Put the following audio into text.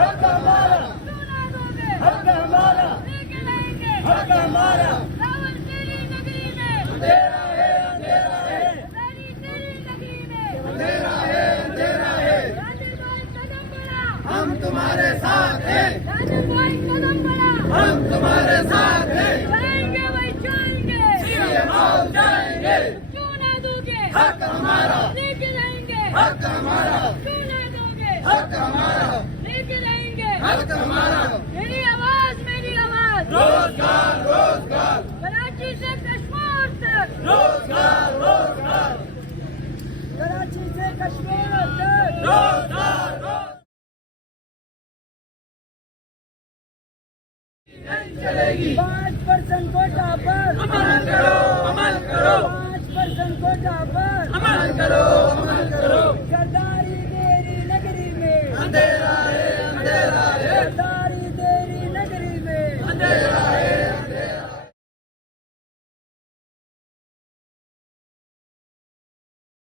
हक हमारा, सुना दोगे, हक हमारा, लेके जाएंगे, हक हमारा। रावलपीरी नगरी में, अंधेरा है, अंधेरा है, तेरी नगरी में, अंधेरा है, अंधेरा है। राजन भाई कदम बढ़ा, हम तुम्हारे साथ हैं, राजन भाई कदम बढ़ा, हम तुम्हारे साथ हैं। जाएंगे भाई जाएंगे, सीएम आओ जाएंगे, क्यों ना दोगे, हक हमारा, लेके जाएंगे, हक हमारा, क्यों ना दोगे, हक हमारा, लेके जाएंगे, हक हमारा। मेरी आवाज, मेरी आवाज, रोजगार, रोजगार, कराची से कश्मीर तक, रोजगार, रोजगार, कराची से कश्मीर तक, रोजगार, रोजगार। नहीं चलेगी। 5% कोटा पर अमल करो, अमल करो, 5% कोटा पर अमल करो, अमल करो। सरदारी मेरी नगरी में, अंधेरा